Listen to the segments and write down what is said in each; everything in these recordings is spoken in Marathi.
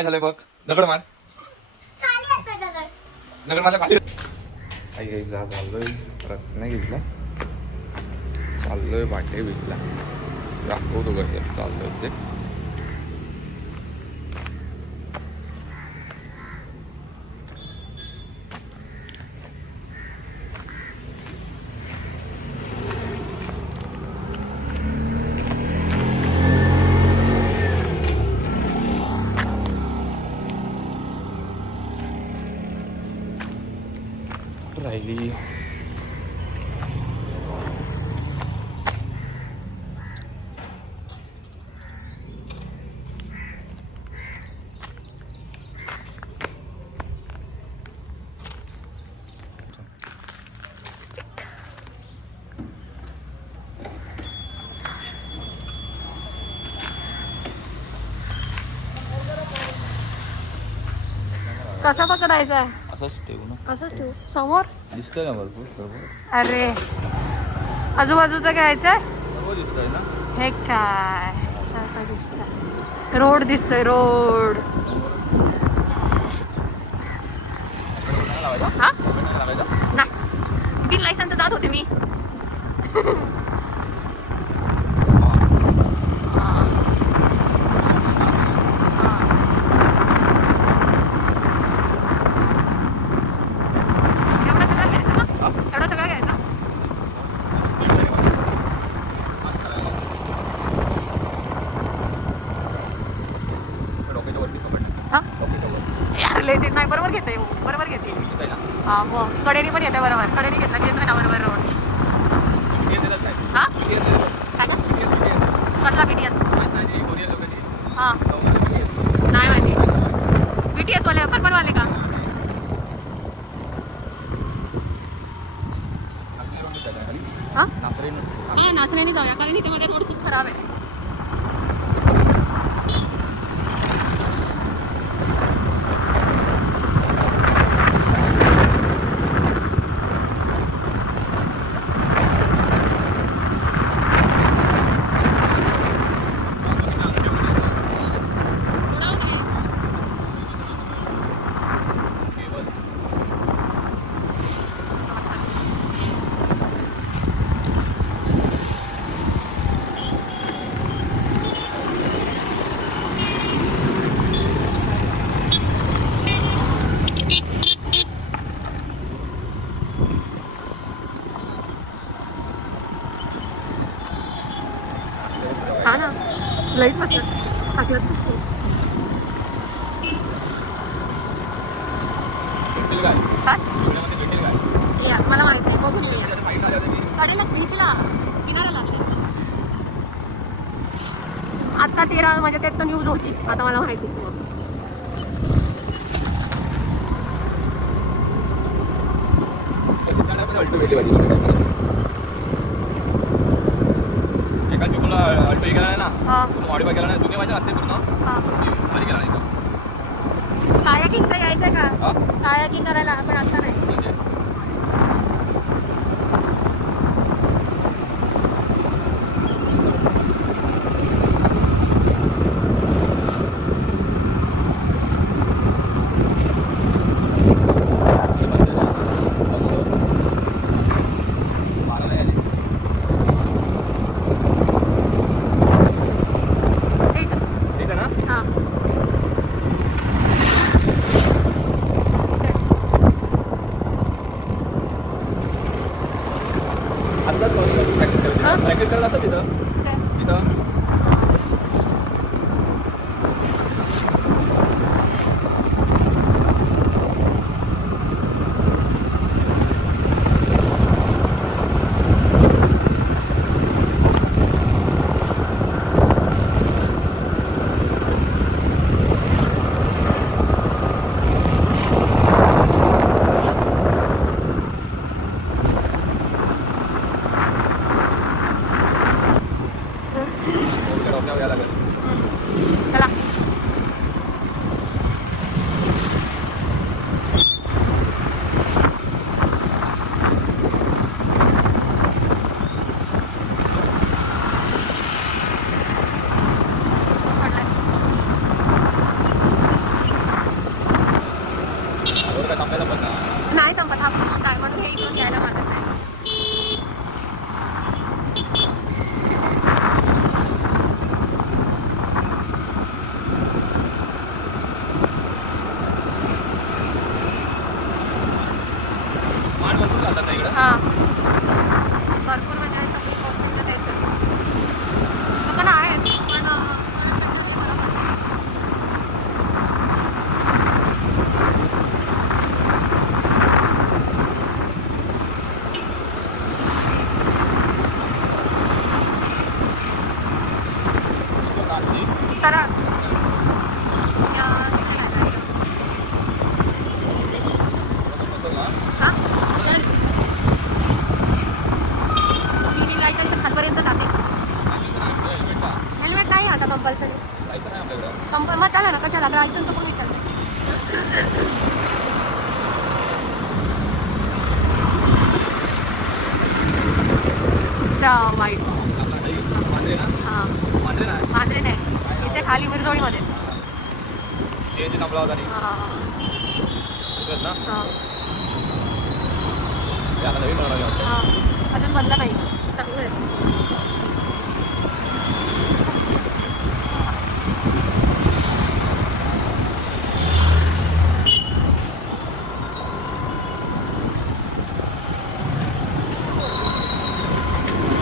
काय झालंय बघ. दगड मार. दगड माझ्या खाली. आई जा चाललोय रत्नागिरीला. चाललोय बाटे बीचला. दाखवतो कसं चाललोय ते. राहिली कसा पकडायचा आहे? असंच ठेवू ना. असंच ठेवू. समोर दिसतंय ना भरपूर बरोबर. अरे आजूबाजूचं घ्यायचंय. सर्व दिसतंय ना. हे काय सारखं दिसतंय. रोड दिसतोय रोड. हा नाही बिन लायसनचं जात होते मी. नाही बरोबर घेते बरोबर घेते. हा मग कडेने पण येते बरोबर. कडेने घेतला की येतोय ना बरोबर रोड. हा काय का कसला BTS? हा नाही माहिती. BTS वाले पर्पल वाले का? हा हा नाचण्याने जाऊया कारण इथे मध्ये रोड खूप खराब आहे. हा ना लईच मस्त टाकलं. मला माहित नाही बघून कडेला बीचला किनाऱ्याला आता 13 म्हणजे त्यात तर न्यूज होती. आता मला माहिती कायाकिंगचं यायचंय का? कायाकिंग करायला आपण आता नाही. प्रॅक्टिस करत असतं तिथं तिथं. मग चालेल ना कशाला लायसन तर कोणी चालतं त्या वाईट हां मांजरे नाही इथे खाली मिरजोळीमध्ये अजून बनला नाही चांगलं आहे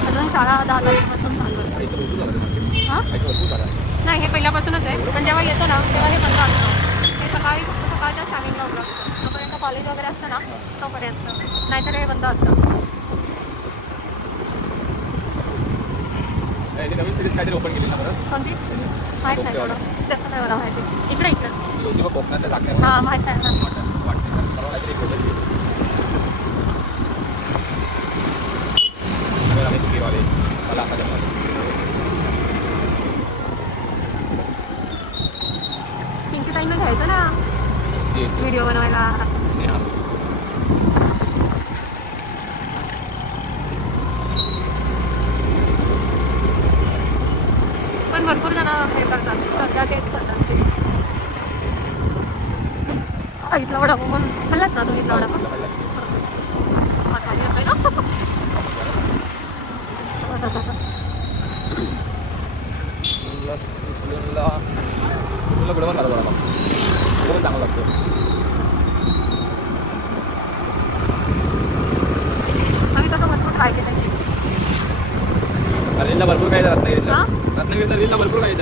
अजून शाळा 10 तारखेपासून चालू आहे हां नाही हे पहिल्यापासूनच आहे पण जेव्हा येतं ना तेव्हा हे बंद असतं हे सकाळी फक्त सकाळच्या टायमिंगला होतं तोपर्यंत कॉलेज वगैरे असतं ना तोपर्यंत नाहीतर हे बंद असतं कोणती माहीत नाही थोडं नाही मला माहिती इकडे हां माहीत आहे ना पिंकी ताईंना घ्यायचं ना व्हिडिओ बनवायला पण भरपूर जण हे करतात सध्या तेच करतात इथला वडापाव पण खाल्लात ना तुम्ही इथला वडापाव चांगला लागतो आम्ही तसं भरपूर ट्राय केलं रीलला भरपूर काय रत्नागिरीला रीलला भरपूर काय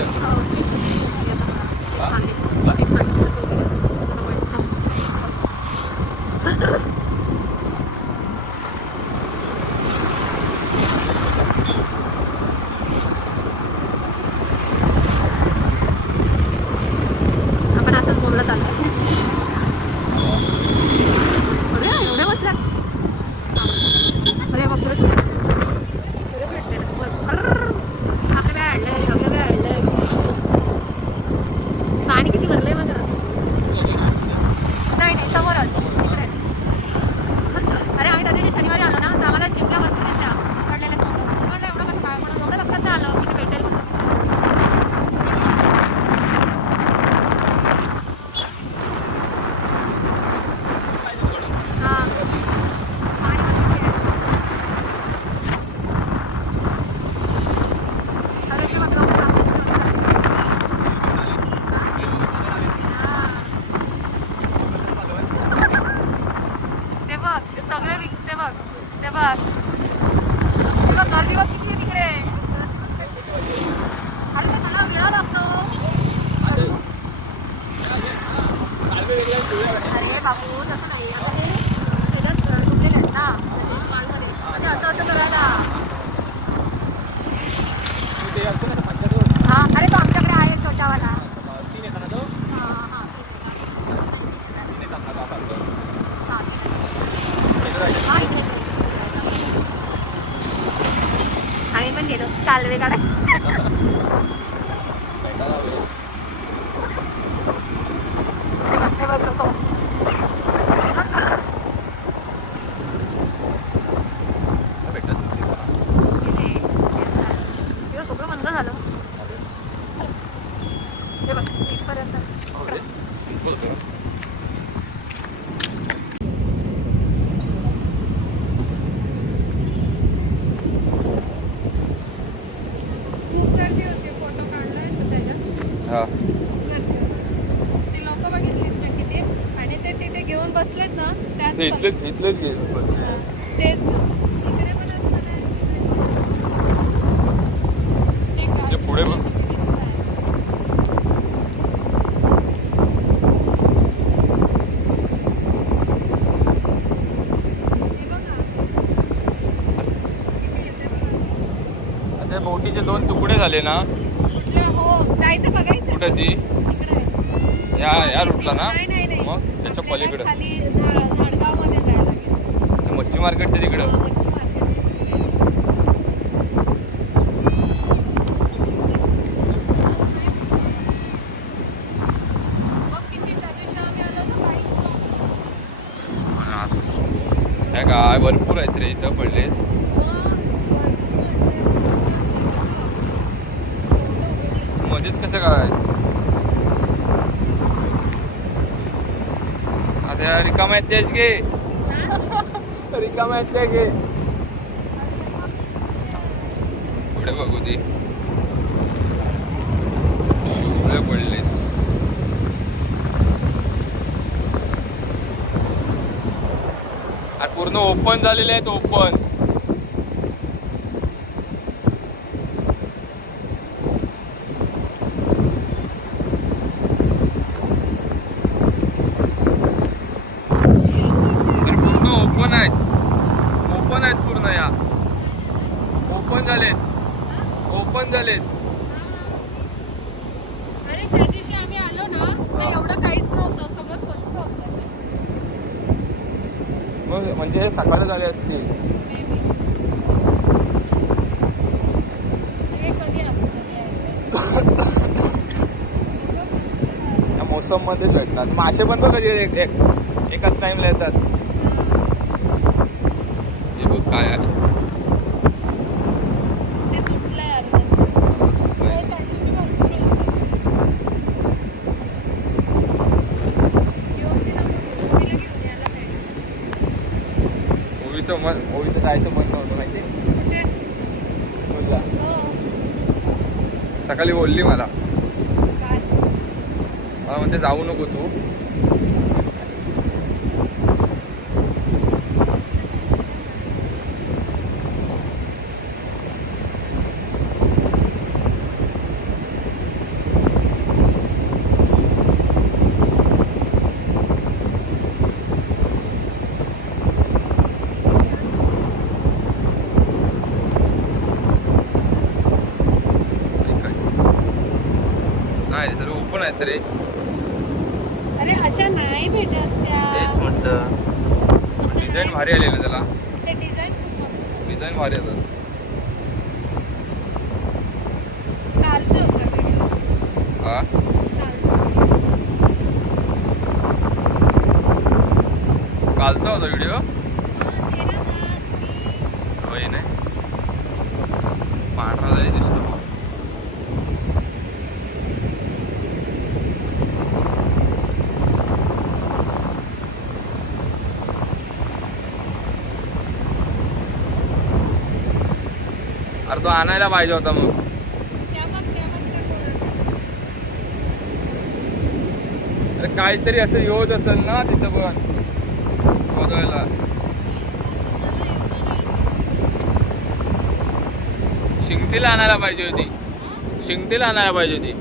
आपण असंच बोलत आलो अरे एवढे बसल्या अरे बापरे पाणी किती भरलंय बघा नाही नाही समोरच तिकडे अरे आम्ही त्या दिवशी शनिवारी आलो ना तर आम्हाला शिमल्या भरपूर दिसल्या पडलेले तोंड म्हणलं एवढं कसं काय म्हणून एवढं लक्षात नाही आलं किती भेटेल हां पाणी भरपूर आहे अरे ते बघ सगळे विकते बघ ते बघ गर्दी बघ किती आहे तिकडे अरे मला वेळा लागतो अरे बाबू तसं नाही आता हे त्याच्यात तुटलेले आहेत ना मालमध्ये म्हणजे असं असं करायला हां अरे तो आमच्याकडे आहे छोटावाला हां हां आम्ही पण गेलो कालवे काढा सगळं बंद झालं हे बघ इथपर्यंत ते लोक बघितलीत ना किती आणि ते तिथे घेऊन बसलेत ना इथलेच तेच पुढे बोटीचे 2 तुकडे झाले ना हो जायचं बघायचं कुठे ती या रूटला ना नाही मग त्याच्या पलीकडे खाली झाडगाव मध्ये जायला लागेल मच्छी मार्केट ते तिकडं काय काय भरपूर आहेत रे इथं पडले. मध्येच कसं काय आता रिकामा आहेत तेच घे. रिकामा आहेत ते घे. पुढे बघू दे शिवळे पडले. अरे पूर्ण ओपन झालेले आहेत ओपन. ओपन आहेत पूर्ण या ओपन झालेत. अरे त्या दिवशी आम्ही आलो ना ते एवढं काहीच नव्हतं, सगळं स्वच्छ होतं. म्हणजे सकाळी झाले असतील. हे कधी असतं या मोसम मध्येच भेटतात मासे पण बघ कधी एकाच टाइमला येतात. हे बघ काय आहे ते तुटलंय अर्ध. त्या दिवशी भरपूर ओवीचं जायचं मन नव्हतं माहिती. सकाळी बोलली मला म्हणते जाऊ नको तू. नाही सर्व ओपन आहेत रे. अरे अशा नाही भेटत त्या. तेच म्हटलं डिझाईन भारी आली ना त्याला. ते डिझाईन खूप मस्त. डिझाईन भारी येतात. कालचं होतं व्हिडिओ. हा कालचा होता व्हिडिओ. होय नाही पांढरा जाई दिसतो. अरे तो आणायला पाहिजे होता मग. अरे काहीतरी असं योज असेल ना तिथं पण शोधायला. शिंगटीला आणायला पाहिजे होती. शिंगटीला आणायला पाहिजे होती.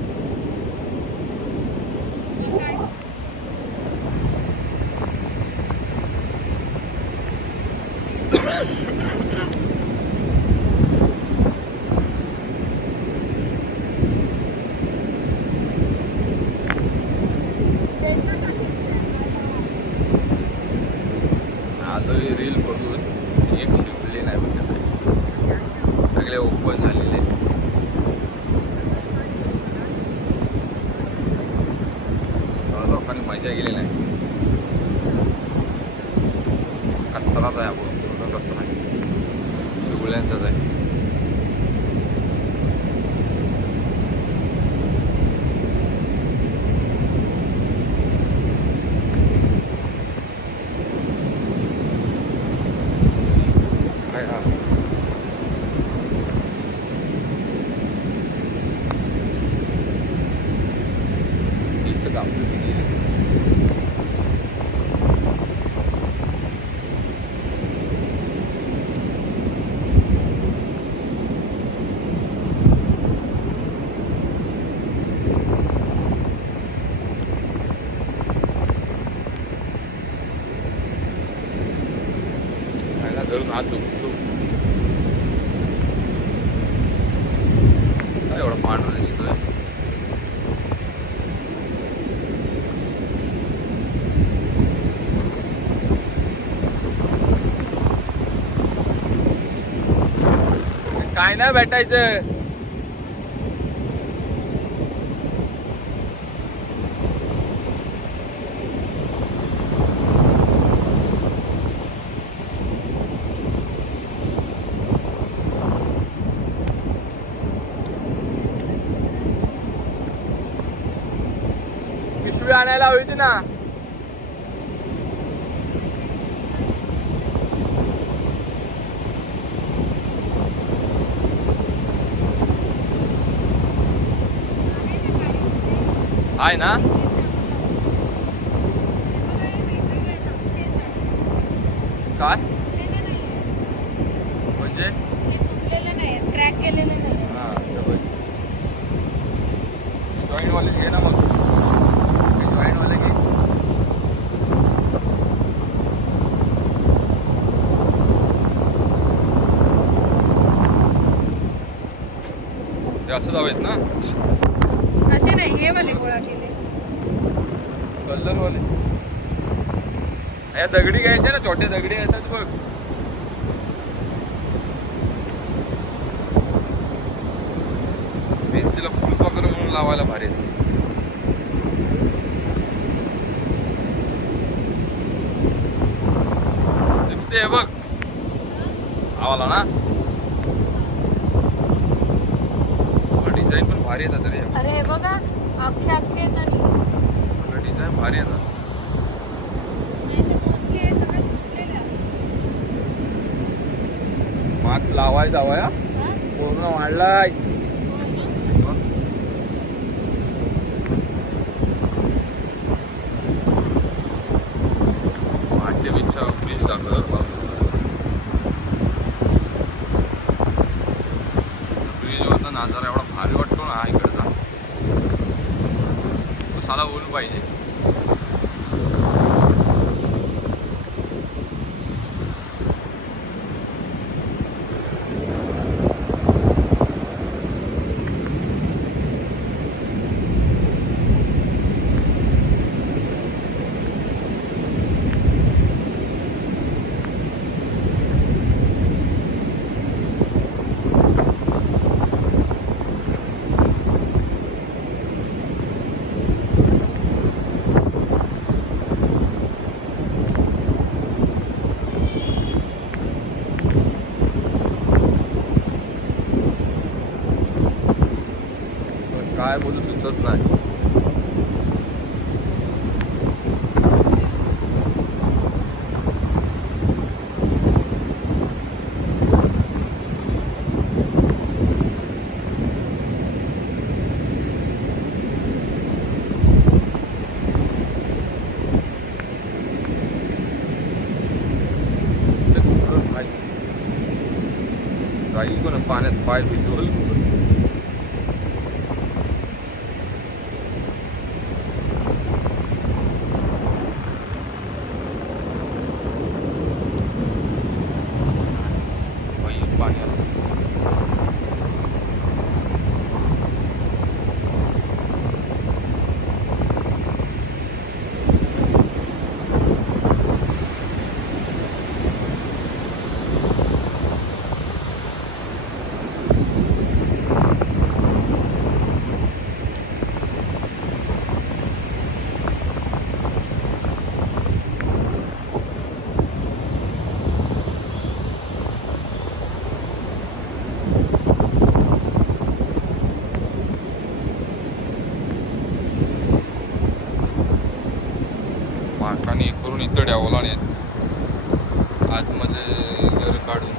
आता रील बघून एक शिवली नाही बघितलं. सगळे ओपन झालेले. लोकांनी मजा गेली नाही. कचराच आहे आपण पूर्ण कचरा आहे. शिवल्यांचाच आहे. धरून हात दुखतो. काय एवढा पांढरा दिसतोय. काय नाही भेटायचं. पिशवी आणायला हवी होती ना. आहे ना. काय म्हणजे क्रॅक केलेलं नाही. हा जॉईंट वाले घे ना मग. जॉईंट वाले घे. ते असं जावेत ना. असे नाही, हे वाले गोळा केले. कलर वाले या दगडी घ्यायच्या ना, छोटे दगडी येतात बघ. भिंतीला फुलपाखरं म्हणून लावायला भारी आहे. दिसते बघ आवाला ना. डिझाईन पण भारी येतात रे. अरे हे बघा, अख्खे अख्खे येतात. डिझाईन भारी येतात. मास्क लावाय जावाया पूर्ण वाढलाय. मांडवीचा ब्रिज दाखवतात. ब्रिजवरचा नजारा एवढा भारी वाटतो ना इकडचा. कसाला ऊन पाहिजे. काय बोलू सुचत नाही. जाईल कोण पाण्यात पाय भिजवल. माकाने करून इथं द्यावं नेत आतमध्ये घर काढून.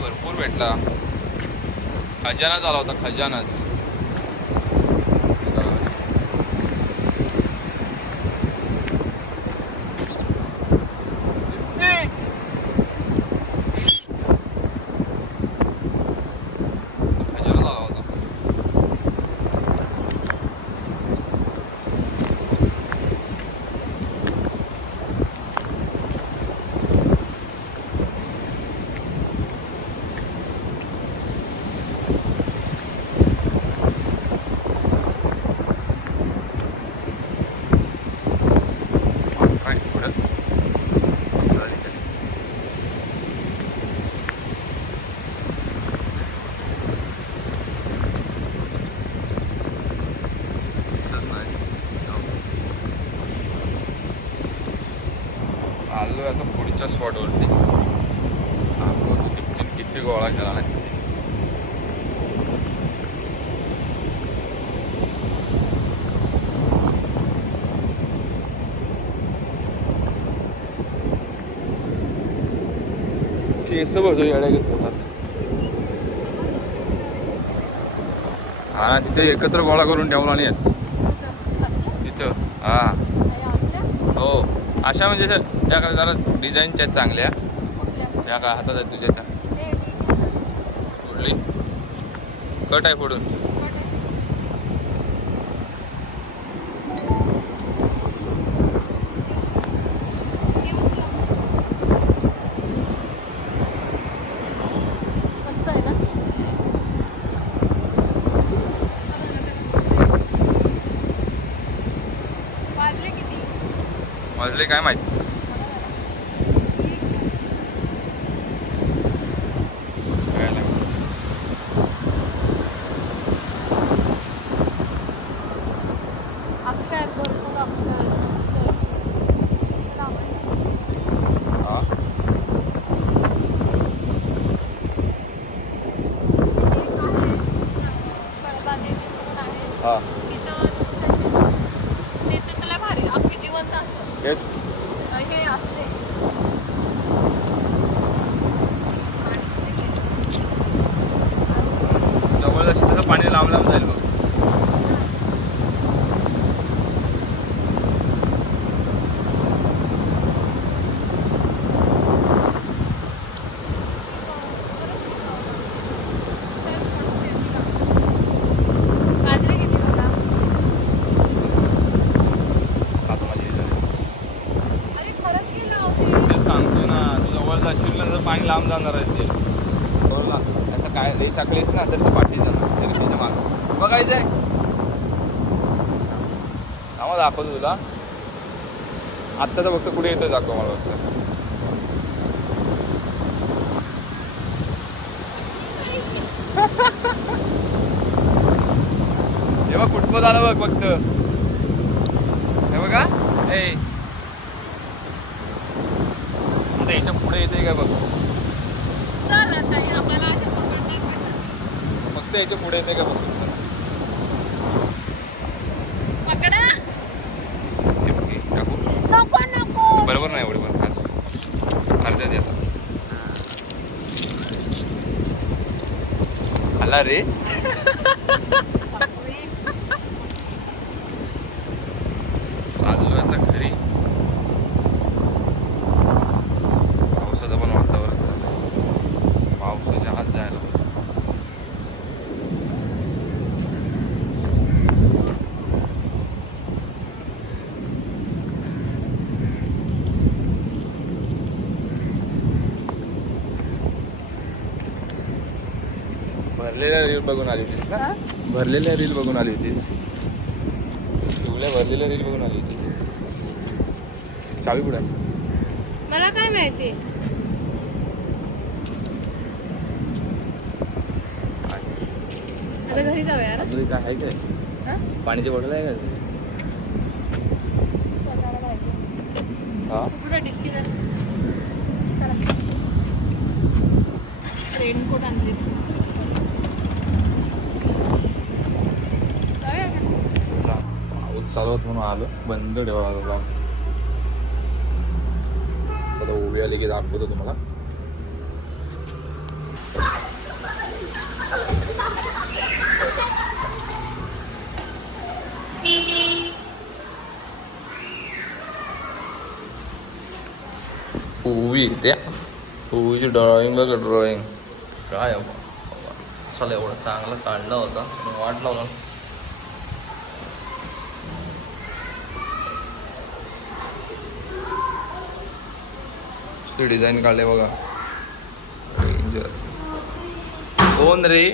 भरपूर भेटला. खजाना झाला होता, खजानाच. चाललोय आता पुढच्या स्पॉटवरती. किती गोळा केला नाही. केस बघतो येड्या घेत होतात. हा तिथे एकत्र गोळा करून ठेवला नाही आहेत तिथं. हा हो अशा म्हणजे त्या काय जरा डिझाईनच्या आहेत चांगल्या. त्या काय हातात आहेत तुझ्या त्या फोडली कट आहे फोडून. वाजले काय माहिती. हा हेच जवळ असेल तसं पाणी लांब लांब जाईल बघ. पाणी लांब जाणार आहे ते बरोबर. असं काय रेस आखलीस ना तर ते पाठी जाणार तरी त्याच्या माग बघायचं आहे. आम्हाला दाखवतो तुला आत्ता तर फक्त कुठे येतं दाखव मला फक्त. हे बघ फुटबॉल आला बघ फक्त हे बघा. ए आता याच्या पुढे येते का बघ फक्त याच्या पुढे येते का बघ. बरोबर नाही एवढे पण खास अर्ध्या द्याचा आला रे. चालू आता घरी. पावसाचं पण वातावरण झालं. पावसाच्या आत जायला भरलेल्या रील बघून आली होतीस ना. भरलेल्या रील बघून आली होतीस. तुला भरलेल्या रील बघून आली होती. चावी कुठे मला काय माहिती. आता घरी जाऊया यार. तुझी काय आहे काय पाण्याची बॉटल आहे का. हा रेनकोट आणले. पाऊस चालू होत म्हणून आलो. बंद ठेवा आता उभी आली की दाखवतो तुम्हाला. उभी त्या उभीची ड्रॉइंग बघ ड्रॉइंग काय चला एवढं चांगलं काढलं होतं वाट लावलं. डिझाईन काढले बघा. कोण रे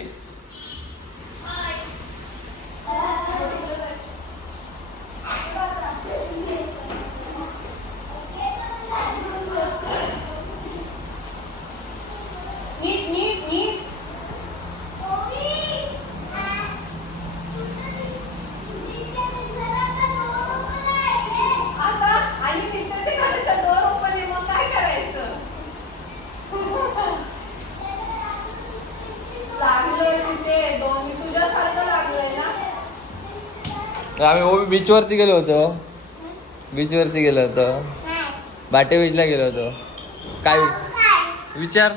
आम्ही बीचवरती गेलो होतो. बीचवरती गेलो होतो. बाटे बीचला गेलो होतो. काय विचार.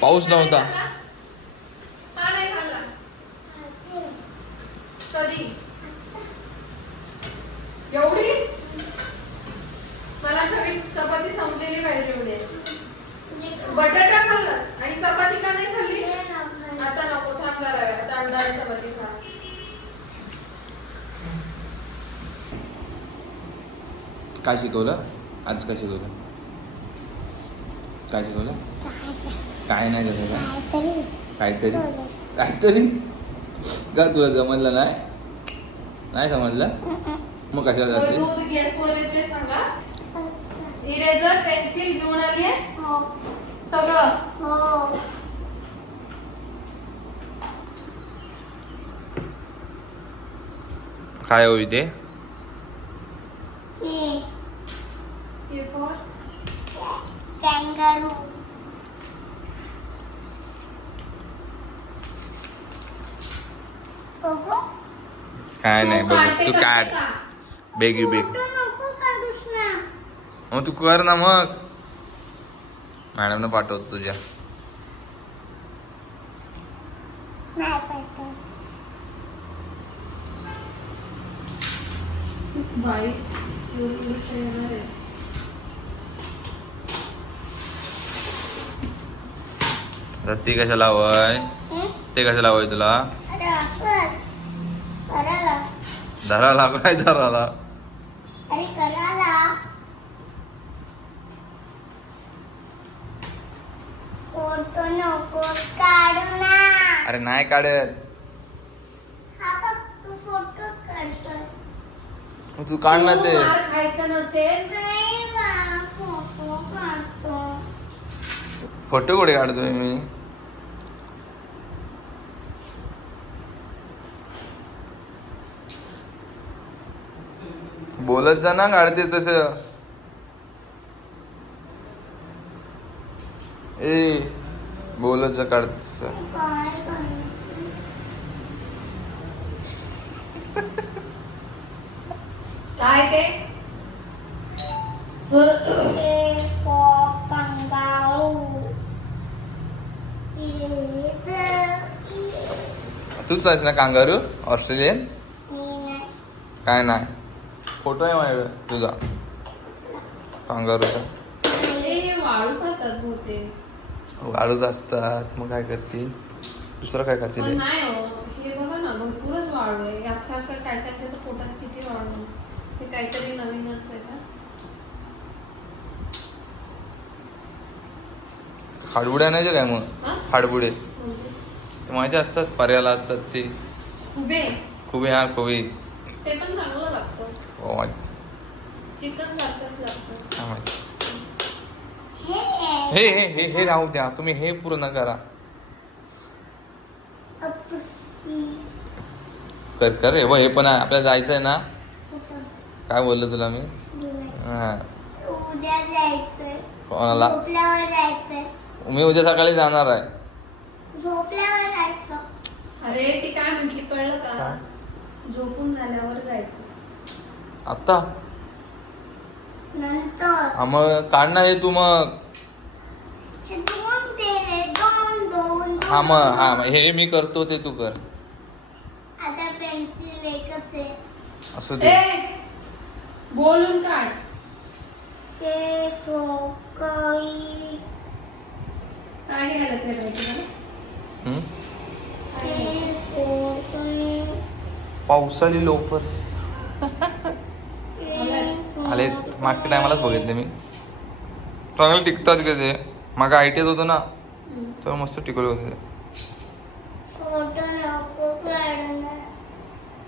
पाऊस नव्हता. एवढी मला सगळी चपाती संपलेली पाहिजे उद्या. बटाटा खाल्लास आणि चपाती का नाही खाल्ली? आता नको, थांब जरा वेळ. आता अंडा आणि चपाती खा. काय शिकवलं आज? काय शिकवलं? काय शिकवलं? काय नाही कसं? काहीतरी काहीतरी का तुला जमलं नाही? नाही समजलं मग कशाला जाते? दूध गॅसवर येते सांगा. इरेजर पेन्सिल घेऊन आली आहे सगळं. काय होई ते? काय नाही बघ तू काढ. बेगी बेग मग तू कर ना. मग मॅडमनं पाठवतो तुझ्या. ती कशाला हवंय? ते कशाला हवंय तुला? धराला काय धराला? अरे नाही काढत. मग तू काढ ना ते. खायचं नसेल फोटो कुठे काढतोय मी? बोलत जा ना. काढते तस. ए बोलत जा. काढते तस. काय ते? तूच आहेस ना कांगारू ऑस्ट्रेलियन? काय नाही. फोटो आहे माझ्याकडे तुझा कांगारूचा. वाळू खातात बहुतेक. वाळूच असतात मग काय करतील? दुसरं काय करतील? पण नाही हो, हे बघा ना भरपूरच वाळू आहे. अख्खा अख्खा काय काय त्याचं पोटात किती वाळू. ते काहीतरी नवीनच आहे का? हाडबुड्या नाही काय मग? हाडबुडे ते माहिती असतात पर्याला असतात ते. खुबे. खुबे हा खुबे. ते पण चांगलं लागतं. हो माहिती. चिकन सारखंच लागतं. काय माहिती. हे हे हे हे राहू द्या. तुम्ही हे पूर्ण करा. कर कर. हे पण आहे. आपल्याला जायचं आहे ना? काय बोललो तुला मी? हा. उद्या जायचंय. कोणाला? झोपल्यावर जायचंय. मी उद्या सकाळी जाणार आहे. झोपल्यावर जायचं. अरे ती काय म्हटली कळलं का? काय? झोपून झाल्यावर जायचं. आता? नंतर मग काढ ना हे तू. मग हे दोन दे रे. दोन. हा मग हे मी करतो ते तू कर. आता पेन्सिल एकच आहे. असं दे. बोलून काढ. ते फोकळी. काय घ्यायचं आहे तुला? हम्म? ते फोकळी. पावसाळी लोफर्स आले. मागच्या टायमालाच बघितले मी. चांगलं टिकतात का ते? मागं ITत होतो ना तर मस्त टिकवले होते ते. फोटो नको काढणार.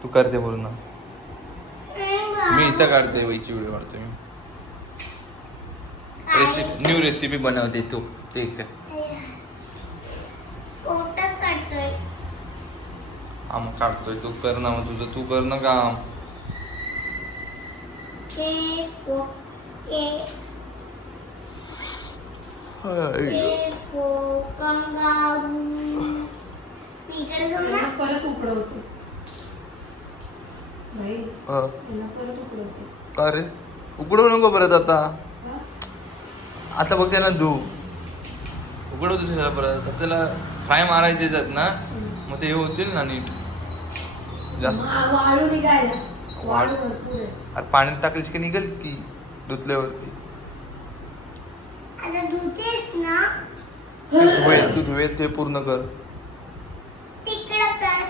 तू करते बोल ना. नाही बा. मी हिचा काढतोय. वहीची व्हिडिओ काढतोय मी. रेसिपी न्यू रेसिपी बनवते तू ते काय? फोटोच काढतोय. हा मग काढतोय. तू कर ना. मग तुझं तू कर ना काम. ते कंगारू. इकडे जाऊ ना. परत उकडवते भाई, परत उकडवते. का रे उकडवू नको परत आता. आता बघ त्याला धू उकडवतो सगळं परत. आता त्याला फ्राय मारायचे आहेत ना, मग ते हे होतील ना नीट जास्त. वाळू निघायला, वाळू भरपूर आहे. अरे पाण्यात टाकलीस की निघेल की धुतल्यावरती. आता धुतेस ना. तू धुवे ते पूर्ण कर. तिकडं कर.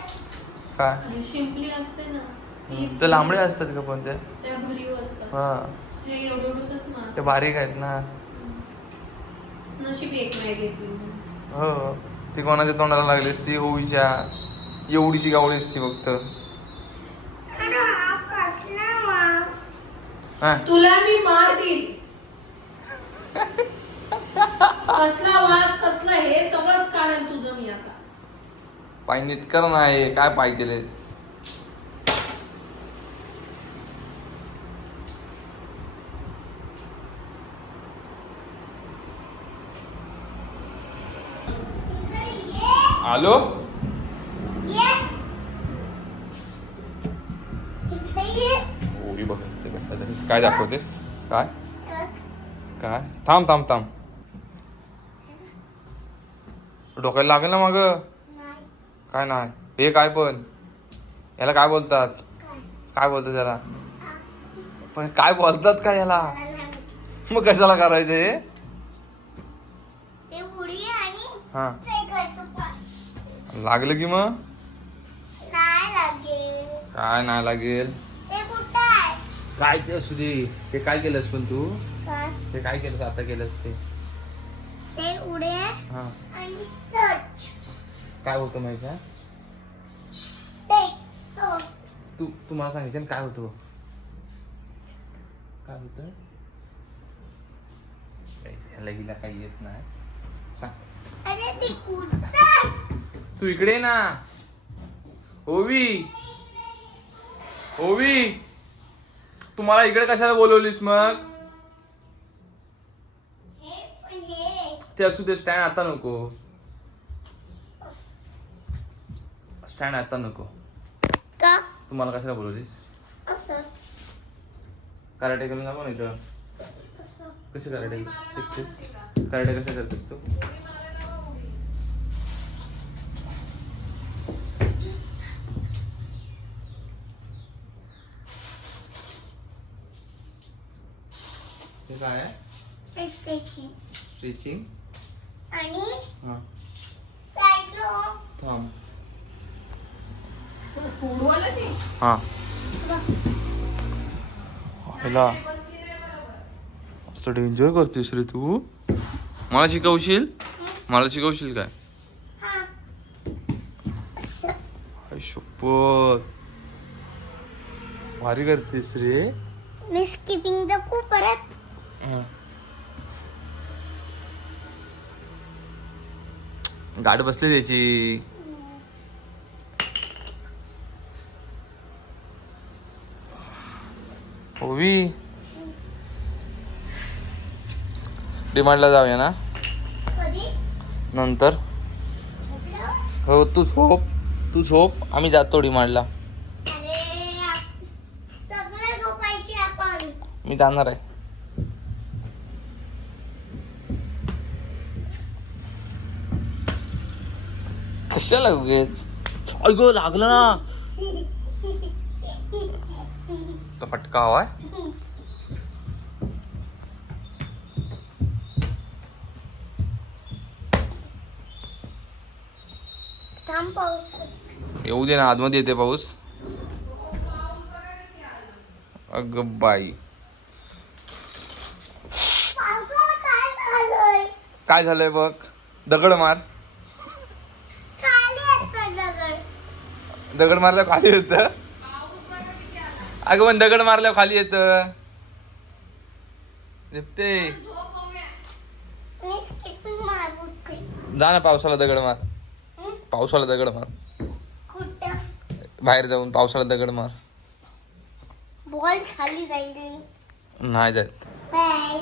काय आणि शिंपली असते ना ती, ते लांबडे असतात का पण ते? त्या भरीव असतात. हा हे एवढंच मास. ते बारीक आहेत ना. नशीब एक नाही घेतली. हो ती कोणाच्या तोंडाला लागली असती होईच्या एवढीशी गावळी असती फक्त. अरे हा कसला वास. हा तुला मी मार देईल. कसला वास कसला हे सगळंच काढेल तुझं मी आता. पाय नीट कर ना. हे काय पाय केले? आलो ये. इकडे ये. ओरी बघ ते कसलं तरी. काय दाखवतेस? काय बघ. काय? थांब थांब थांब. डोक्याला लागेल ना मग. नाही. काय नाही हे काय पण याला काय बोलतात? काय? काय बोलतात त्याला? आस. पण काय बोलतात काय याला? मला नाही माहिती. मग कशाला करायचं हे? ते उडी आणि हा फेकायचं पाय. लागलं की मग नाही लागेल. काय नाही लागेल. ते कुठं आहे? काय ते असू दे. ते काय केलंस पण तू? काय? ते काय केलंस आता केलंस ते? ते उडे हा आणि टच. काय होतं माहिती आहे? ते तो. तू मला सांगितलं ना काय होतं? काय होतं? लगीला काही येत नाही. सांग. अरे ते कुठं आहे? तू इकडे ये ना. ओवी ओवी तू मला इकडे कशाला बोलवलीस मग? हे पण हे. ते असू दे. स्टँड आता नको. स्टँड आता नको. का? तू मला कशाला बोलवलीस? असंच. कराटे करून दाखव ना इथं. असं. कसे कराटे शिकतेस? कराटे कसं करतेस तू? हे काय आहे? स्ट्रेचिंग. स्ट्रेचिंग. आणि हा साईडलो. थांब. उडवायला ते हा हिला डेंजर करतेस रे तू. मला शिकवशील? मला शिकवशील काय? हा. आई शपथ भारी करतेस रे. मी स्किपिंग दाखवू परत. गाठ बसली त्याची. ओवी डिमांडला जाऊया ना कधी? नंतर. झोपलं? हो तू झोप आम्ही जातो डिमांडला. अरे सगळं झोपायचे आपण. मी जाणार आहे. कशाला उगेच गो लागलं ना. तो फटका हवाय. थांब पाऊस. येऊ दे ना. आतमध्ये येते पाऊस. अग बाई पावसाळा काय झालंय? काय झालंय बघ. दगड मार. खाली येतं दगड. दगड मारल्यावर खाली येत. अगं पण दगड मारल्यावर खाली येत. झेपते. मी स्किपिंग मारते. जा ना पावसाला दगड मार. पावसाला दगड मार. कुठं? बाहेर जाऊन पावसाला दगड मार. बॉल खाली जाईल. नाही जात. बाय.